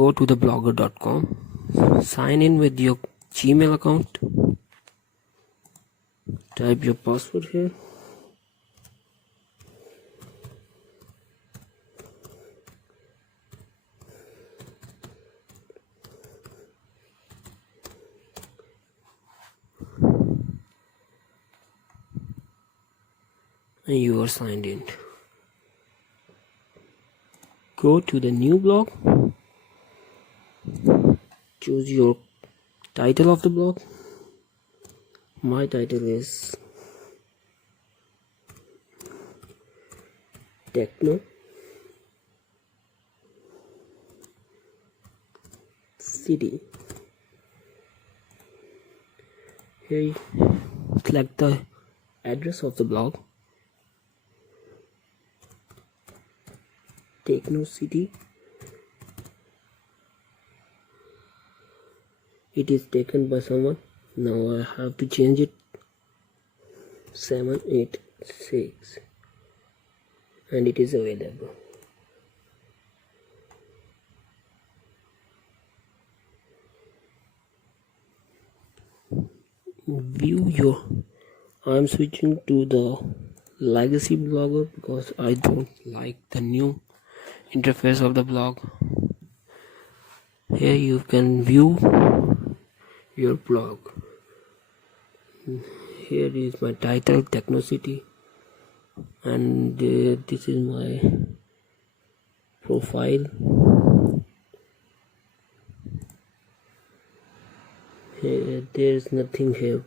go to the blogger.com, sign in with your Gmail account, type your password here, and you are signed in. Go to the new blog, choose your title of the blog. My title is Techno City. Here you select the address of the blog, Techno City. It is taken by someone. Now I have to change it. 786, and it is available. View your. I'm switching to the legacy blogger because I don't like the new interface of the blog. Here you can view your blog. Here is my title, Techno City, and this is my profile. Here, there's nothing here.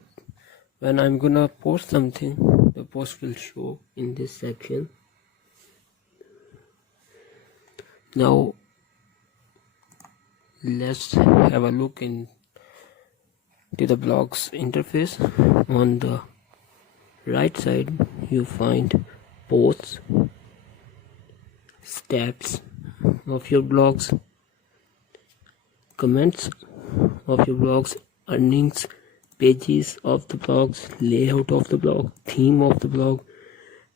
When I'm gonna post something, the post will show in this section. Now let's have a look into the blog's interface. On the right side you find posts, stats of your blogs, comments of your blogs, earnings, pages of the blogs, layout of the blog, theme of the blog,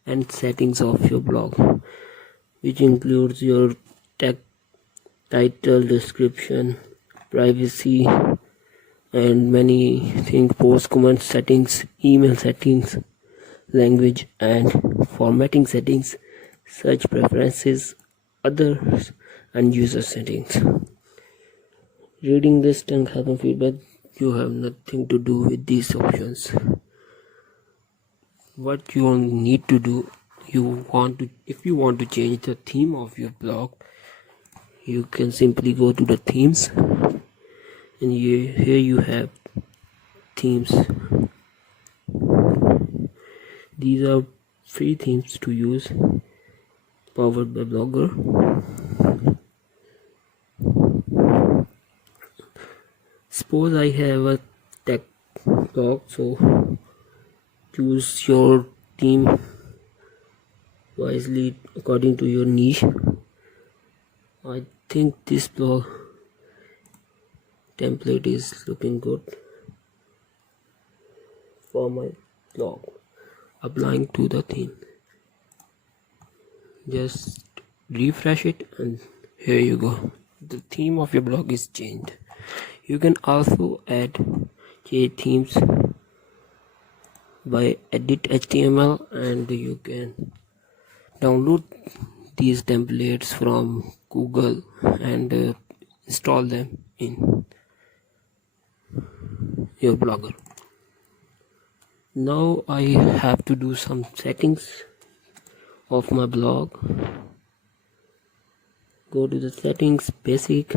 and settings of your blog, which includes your tag, title, description, privacy, and many things, post comment settings, email settings, language and formatting settings, search preferences, others, and user settings. Reading this and having feedback, you have nothing to do with these options. What you need to do, if you want to change the theme of your blog, you can simply go to the themes, and here you have themes. These are free themes to use, powered by Blogger. Suppose I have a tech blog, so choose your theme wisely according to your niche. I think this blog template is looking good for my blog. Applying to the theme, just refresh it, and here you go. The theme of your blog is changed. You can also add themes by edit HTML, and you can download these templates from Google and install them in your blogger. Now I have to do some settings of my blog. Go to the settings, basic,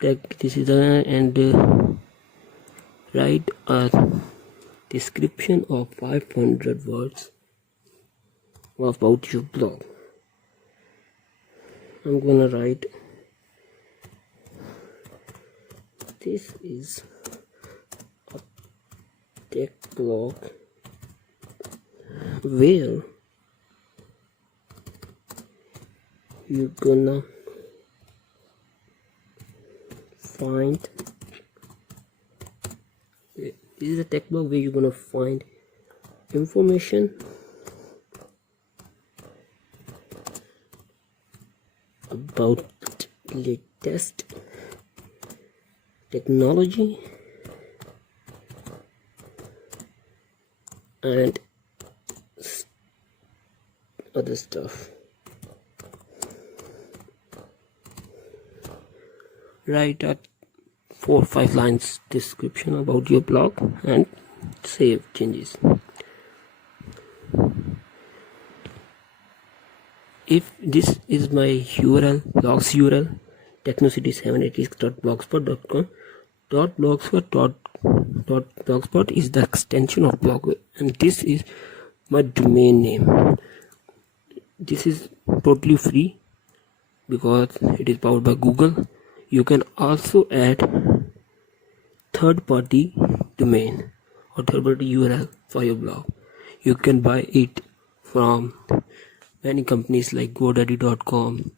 this is and write a description of 500 words about your blog. I'm gonna write, this is a tech blog where you're gonna find, this is a tech blog where you're gonna find information about test, technology, and other stuff. Write a 4 or 5 lines description about your blog and save changes. If this is my URL, blogs URL, technocity786.blogspot.com. .blogspot is the extension of blog, and this is my domain name. This is totally free because it is powered by Google. You can also add third-party domain or third-party URL for your blog. You can buy it from many companies like GoDaddy.com,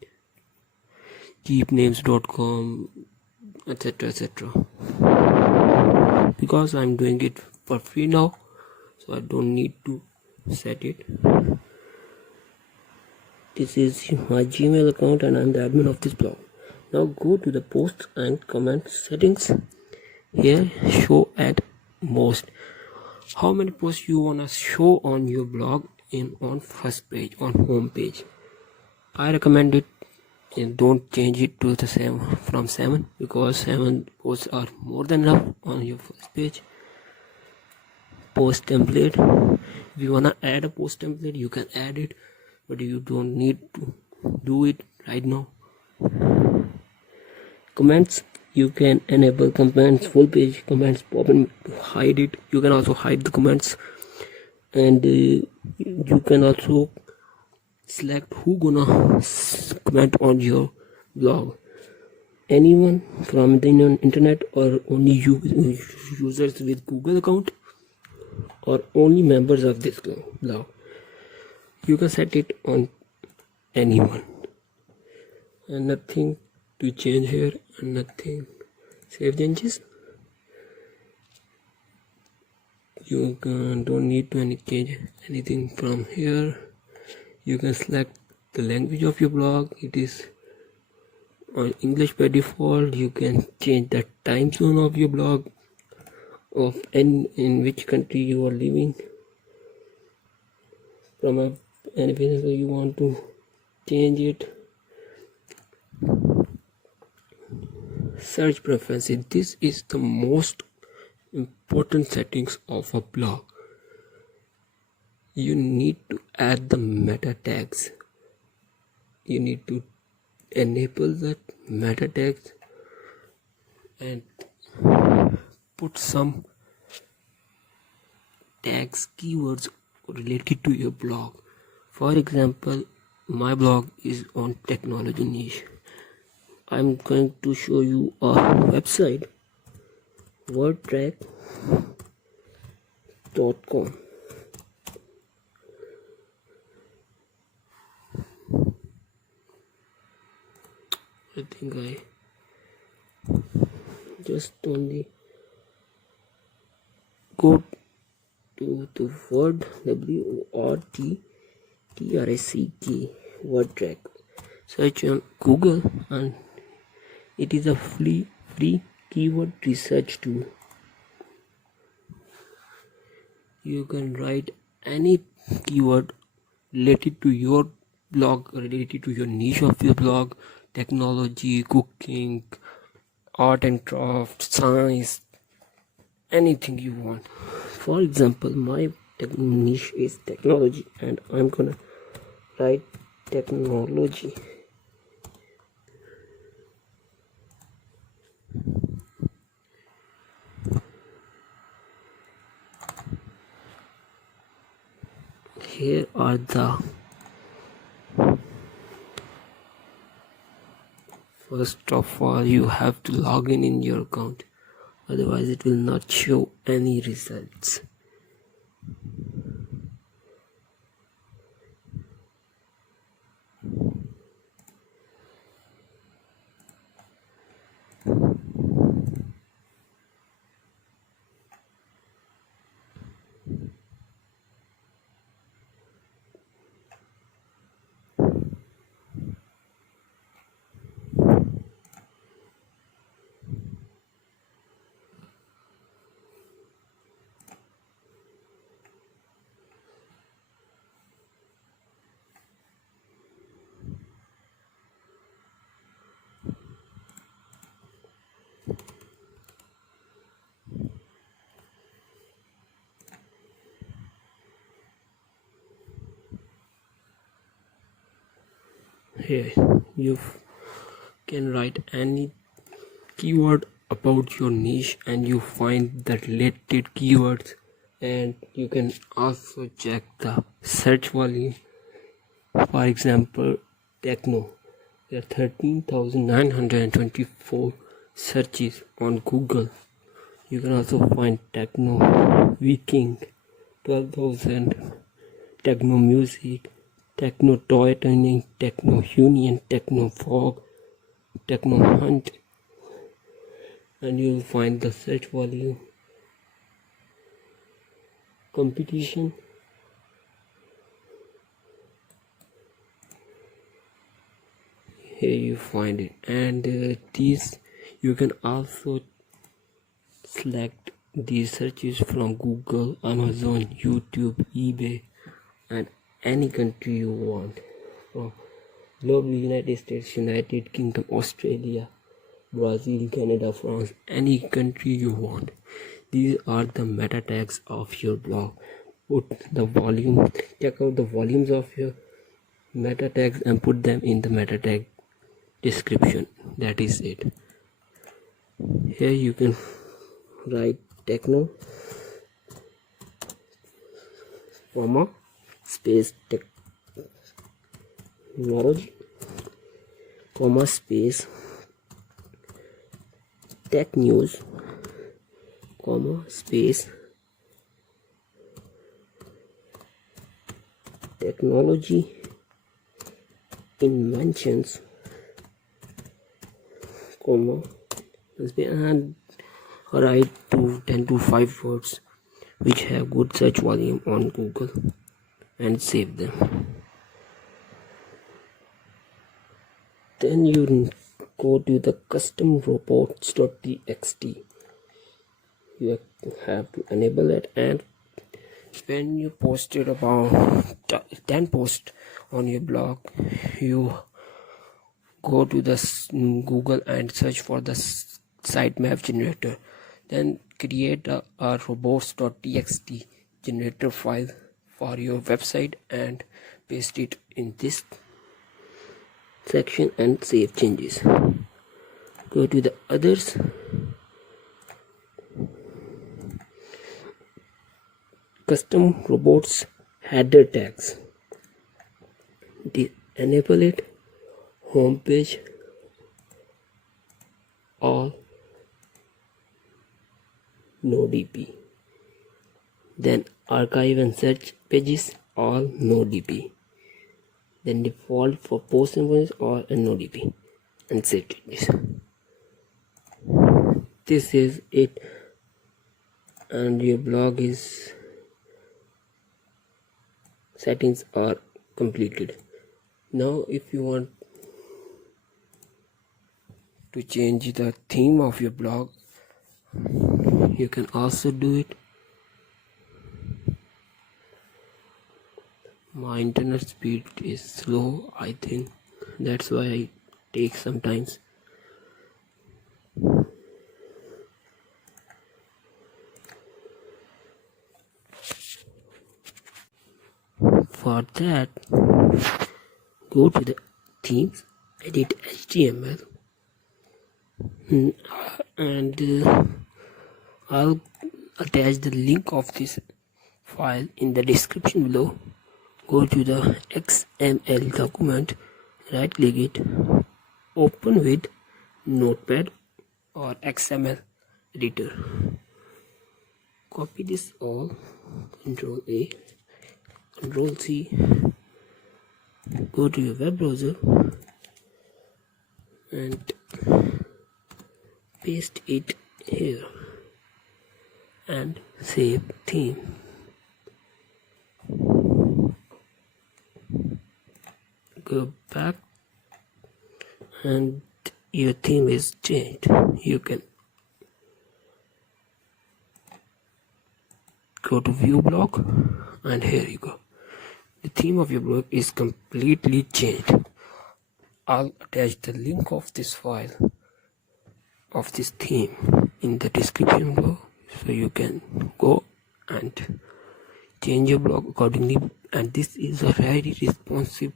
cheapnames.com, etc. Because I'm doing it for free now, so I don't need to set it. This is my Gmail account and I'm the admin of this blog. Now go to the post and comment settings. Here, show at most. How many posts you wanna show on your blog on first page, on home page? I recommend it, and don't change it to the same from 7, because 7 posts are more than enough on your first page. Post template. If you wanna add a post template, you can add it, but you don't need to do it right now. Comments. You can enable comments, full page comments, pop and hide it. You can also hide the comments, and you can also select who gonna comment on your blog. Anyone from the internet, or only users with Google account, or only members of this blog. You can set it on anyone, and nothing to change here, and nothing. Save changes. You don't need to change anything from here. You can select the language of your blog. It is on English by default. You can change the time zone of your blog, of in which country you are living. From anything you want to change it. Search preferences. This is the most important settings of a blog. You need to add the meta tags. You need to enable the meta tags and put some tags, keywords related to your blog. For example, my blog is on technology niche. I'm going to show you a website, wordtrack.com. I think I just only go to the word WORDTRACK, wordtrack. Search on Google, and it is a free keyword research tool. You can write any keyword related to your blog, related to your niche of your blog: technology, cooking, art and craft, science, anything you want. For example, my niche is technology, and I'm gonna write technology. Here are the first of all, you have to log in your account, otherwise it will not show any results. Here you can write any keyword about your niche and you find the related keywords, and you can also check the search volume. For example, techno, there are 13,924 searches on Google. You can also find techno viking, 12,000, techno music, techno toy tuning, techno union, techno fog, techno hunt, and you will find the search volume. Competition, here you find it, and these you can also select these searches from Google, Amazon, YouTube, eBay, and any country you want, from globally United States, United Kingdom, Australia, Brazil, Canada, France, any country you want. These are the meta tags of your blog. Put the volume, check out the volumes of your meta tags and put them in the meta tag description. That is it. Here you can write techno, comma, space technology, comma, space tech news, comma, space technology inventions, comma, and write 10 to 5 words which have good search volume on Google and save them. Then you go to the custom robots.txt. You have to enable it, and when you posted about 10 posts on your blog, you go to the Google and search for the sitemap generator. Then create a robots.txt generator file for your website and paste it in this section and save changes. Go to the others, custom robots header tags, enable it, homepage, all, no DP. Then archive and search pages, all, no DP. Then default for post invoice, all, and no DP, and save changes. This is it, and your blog is settings are completed. Now if you want to change the theme of your blog, you can also do it. My internet speed is slow, I think that's why it takes some time. For that, go to the themes, edit HTML, and I'll attach the link of this file in the description below. Go to the XML document, right click it, open with Notepad or XML editor. Copy this all, Ctrl A, Ctrl C, go to your web browser and paste it here and save theme. Go back and your theme is changed. You can go to view blog, and here you go. The theme of your blog is completely changed. I'll attach the link of this file of this theme in the description below, so you can go and change your blog accordingly. And this is a very responsive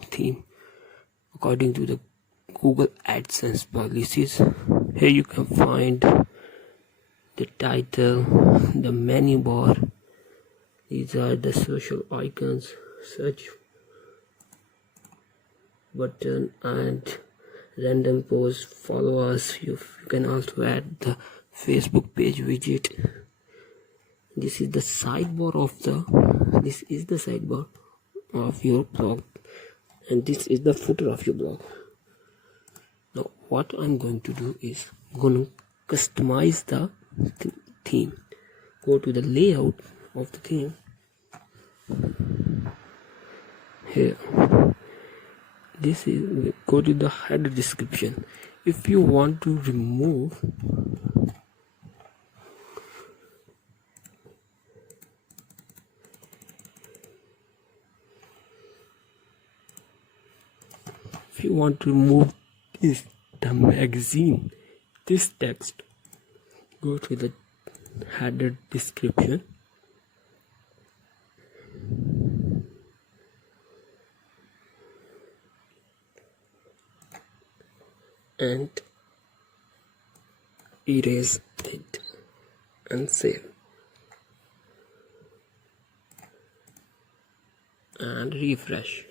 theme according to the Google AdSense policies. Here you can find the title, the menu bar. These are the social icons, search button, and random post. Follow us. You can also add the Facebook page widget. This is the sidebar of your blog, and this is the footer of your blog. Now what I'm going to do is I'm going to customize the theme. Go to the layout of the theme. Here, this is, go to the header description. If you want to remove this, the magazine, this text, go to the header description and erase it and save and refresh.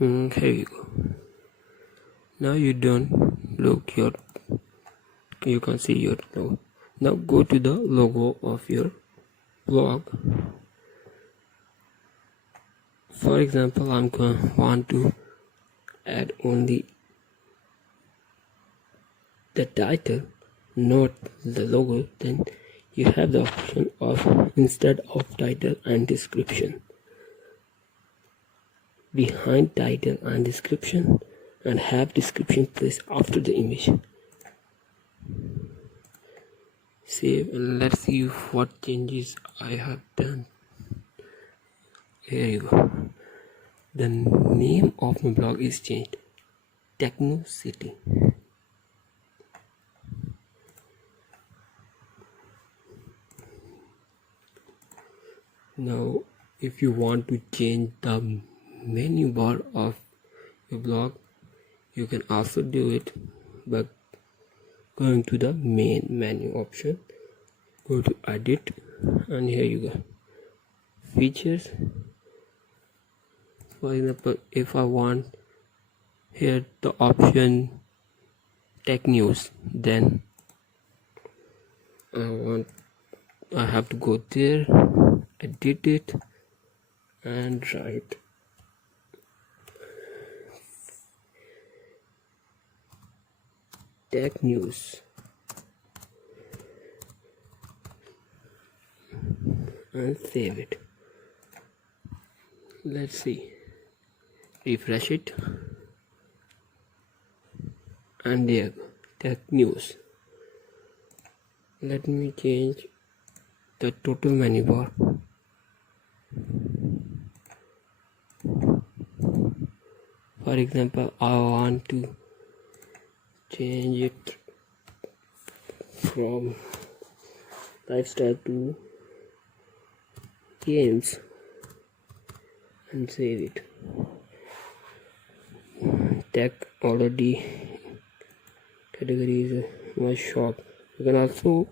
Here you go. Now you don't look your, you can see your logo. Now go to the logo of your blog. For example, I'm going to want to add only the title, not the logo. Then you have the option of, instead of title and description, behind title and description, and have description placed after the image. Save, and let's see what changes I have done. Here you go. The name of my blog is changed, Techno City. Now if you want to change the menu bar of your blog, you can also do it by going to the main menu option. Go to edit, and here you go, features. For example, if I want here the option tech news, then I have to go there, edit it, and write tech news and save it. Let's see, refresh it, and there you go, tech news. Let me change the total menu bar. For example, I want to change it from lifestyle to games and save it. Tech already category is my shop. You can also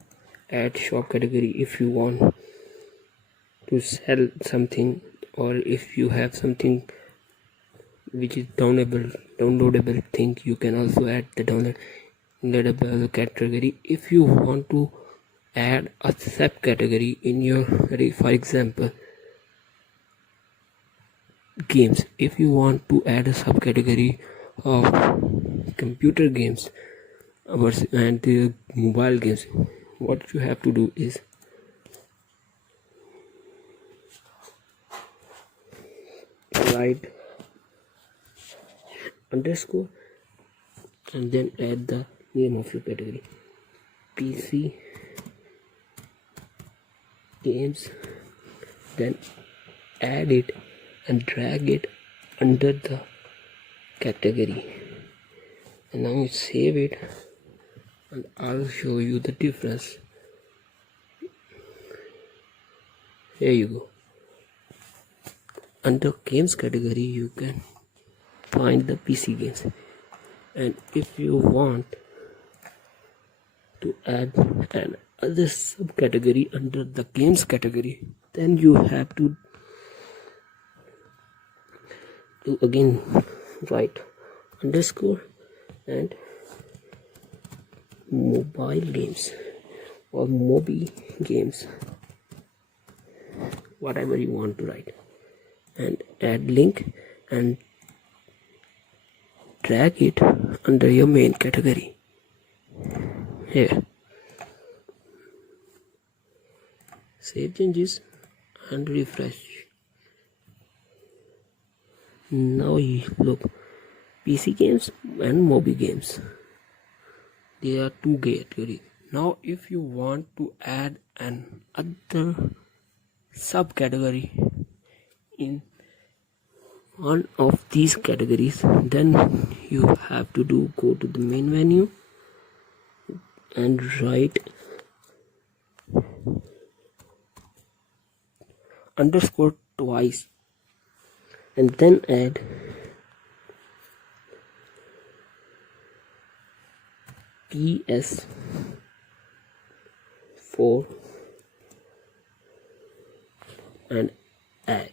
add shop category if you want to sell something, or if you have something which is downloadable thing, you can also add the downloadable category. If you want to add a subcategory in your, for example, games, if you want to add a subcategory of computer games and mobile games, what you have to do is write underscore and then add the name of your category, PC games, then add it and drag it under the category, and now you save it, and I'll show you the difference. Here you go. under games category you can find the PC games, and if you want to add an other subcategory under the games category, then you have to again write underscore and mobile games or mobi games, whatever you want to write, and add link and drag it under your main category. Here, save changes and refresh. Now you look, PC games and mobi games, they are two categories. Now if you want to add an other subcategory in one of these categories, then you have to go to the main menu and write underscore twice and then add PS4 and add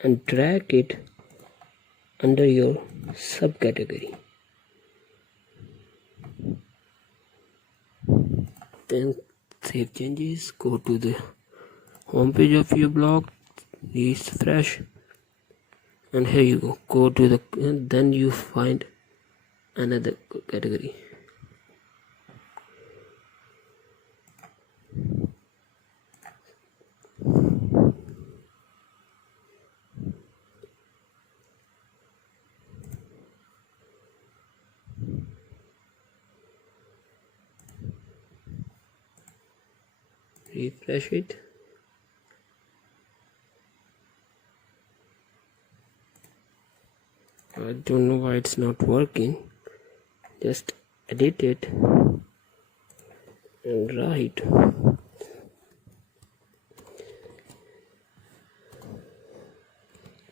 and drag it under your subcategory. Then save changes, go to the home page of your blog, refresh, and here you go to the, and then you find another category. Refresh it. I don't know why it's not working. Just edit it and write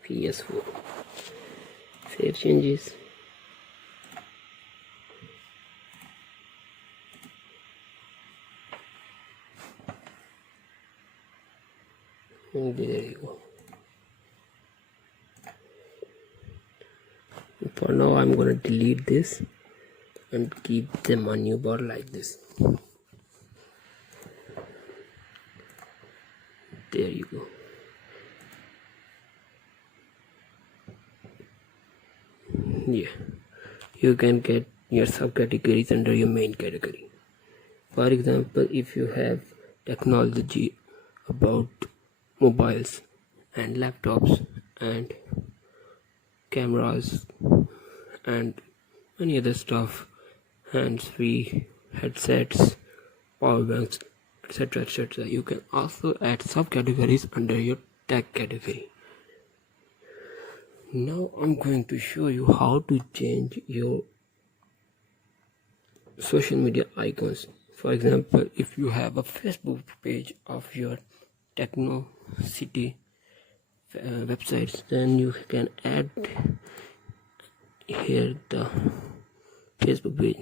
PS4. Save changes. And there you go. For now I'm gonna delete this and keep the menu bar like this. There you go. Yeah, you can get your subcategories under your main category. For example, if you have technology about mobiles and laptops and cameras and many other stuff, hands-free headsets, power banks, etc., you can also add subcategories under your tech category. Now I'm going to show you how to change your social media icons. For example, if you have a Facebook page of your Techno City websites, then you can add here the Facebook page.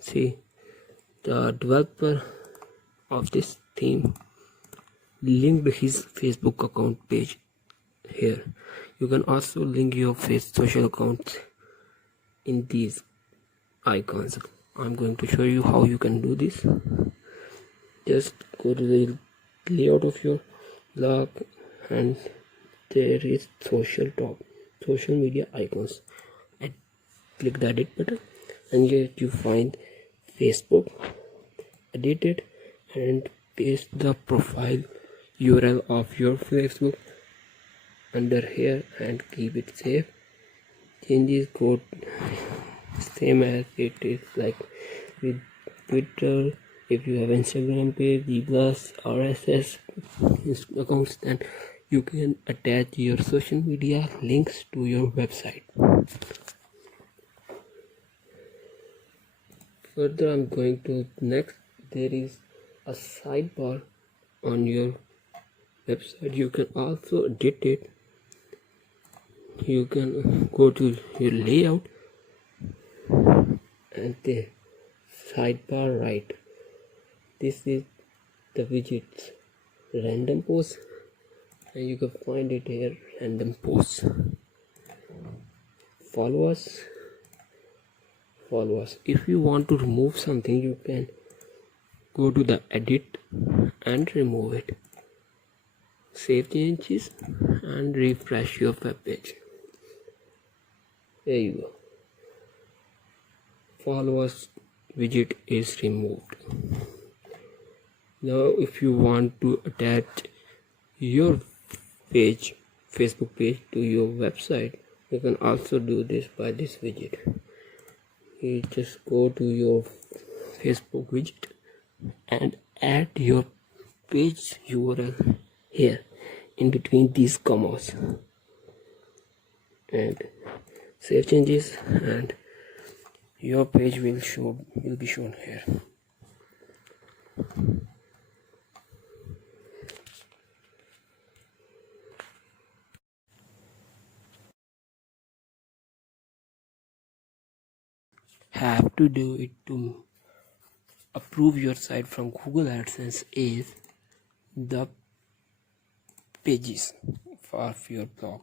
See, the developer of this theme linked his Facebook account page here. You can also link your social accounts in these icons. I'm going to show you how you can do this. Just go to the layout of your blog and there is social media icons, and click the edit button and here you find Facebook. Edit it and paste the profile URL of your Facebook under here and keep it safe. Changes go same as it is like with Twitter. If you have Instagram page, Plus, RSS accounts, then you can attach your social media links to your website. Further, I'm going to next. There is a sidebar on your website. You can also edit it. You can go to your layout and the sidebar right. This is the widgets random post, and you can find it here, random posts. Follow us. If you want to remove something, you can go to the edit and remove it, save changes and refresh your web page. There you go. Follow us widget is removed. Now if you want to attach your page, Facebook page, to your website, you can also do this by this widget. You just go to your Facebook widget and add your page URL here in between these commas and save changes, and your page will be shown here. Have to do it to approve your site from Google AdSense is the pages for your blog.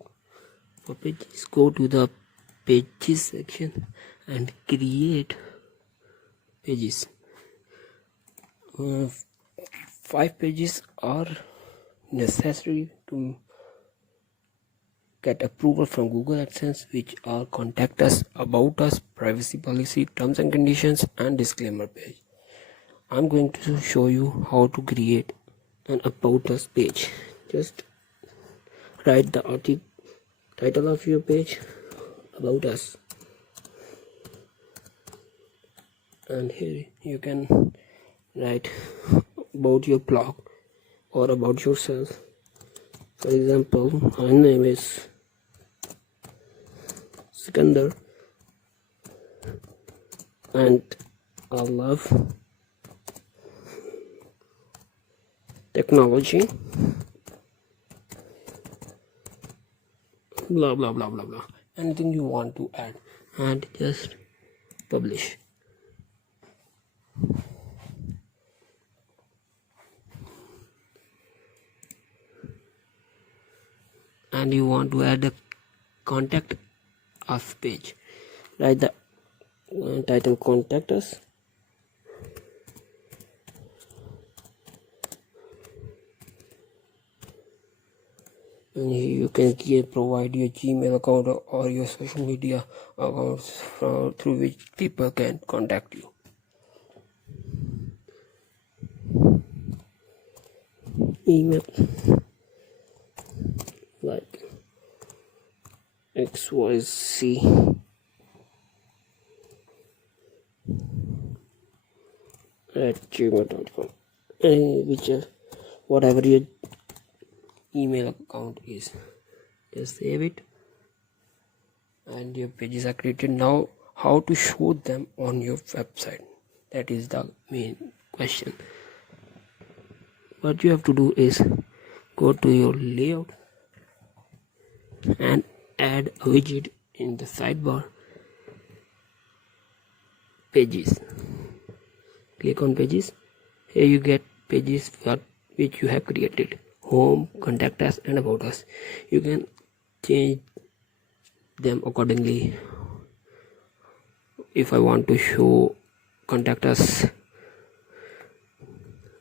For pages, go to the pages section and create pages. 5 pages are necessary to get approval from Google AdSense, which are contact us, about us, privacy policy, terms and conditions, and disclaimer page. I'm going to show you how to create an about us page. Just write the title of your page, about us, and here you can write about your blog or about yourself. For example, my name is Sikandar and I love technology, blah blah blah blah blah. Anything you want to add, and just publish. And you want to add a contact us page, write the title contact us, and you can provide your Gmail account or your social media accounts through which people can contact you. Email like XYZ at gmail.com, whatever your email account is, just save it and your pages are created. Now how to show them on your website, that is the main question. What you have to do is go to your layout and add a widget in the sidebar, pages. Click on pages. Here you get pages which you have created: home, contact us, and about us. You can change them accordingly. If I want to show contact us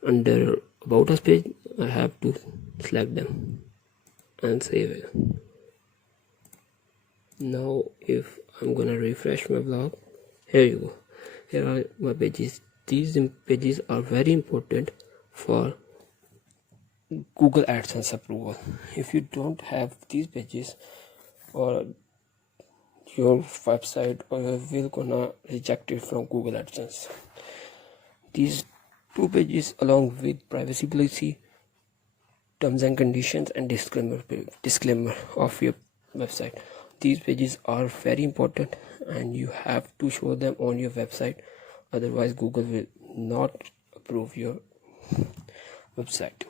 under about us page, I have to select them and save it. Now if I'm gonna refresh my blog, here you go, here are my pages. These pages are very important for Google AdSense approval. If you don't have these pages, or your website will gonna reject it from Google AdSense. These 2 pages, along with privacy policy, terms and conditions, and disclaimer of your website, these pages are very important and you have to show them on your website, otherwise Google will not approve your website.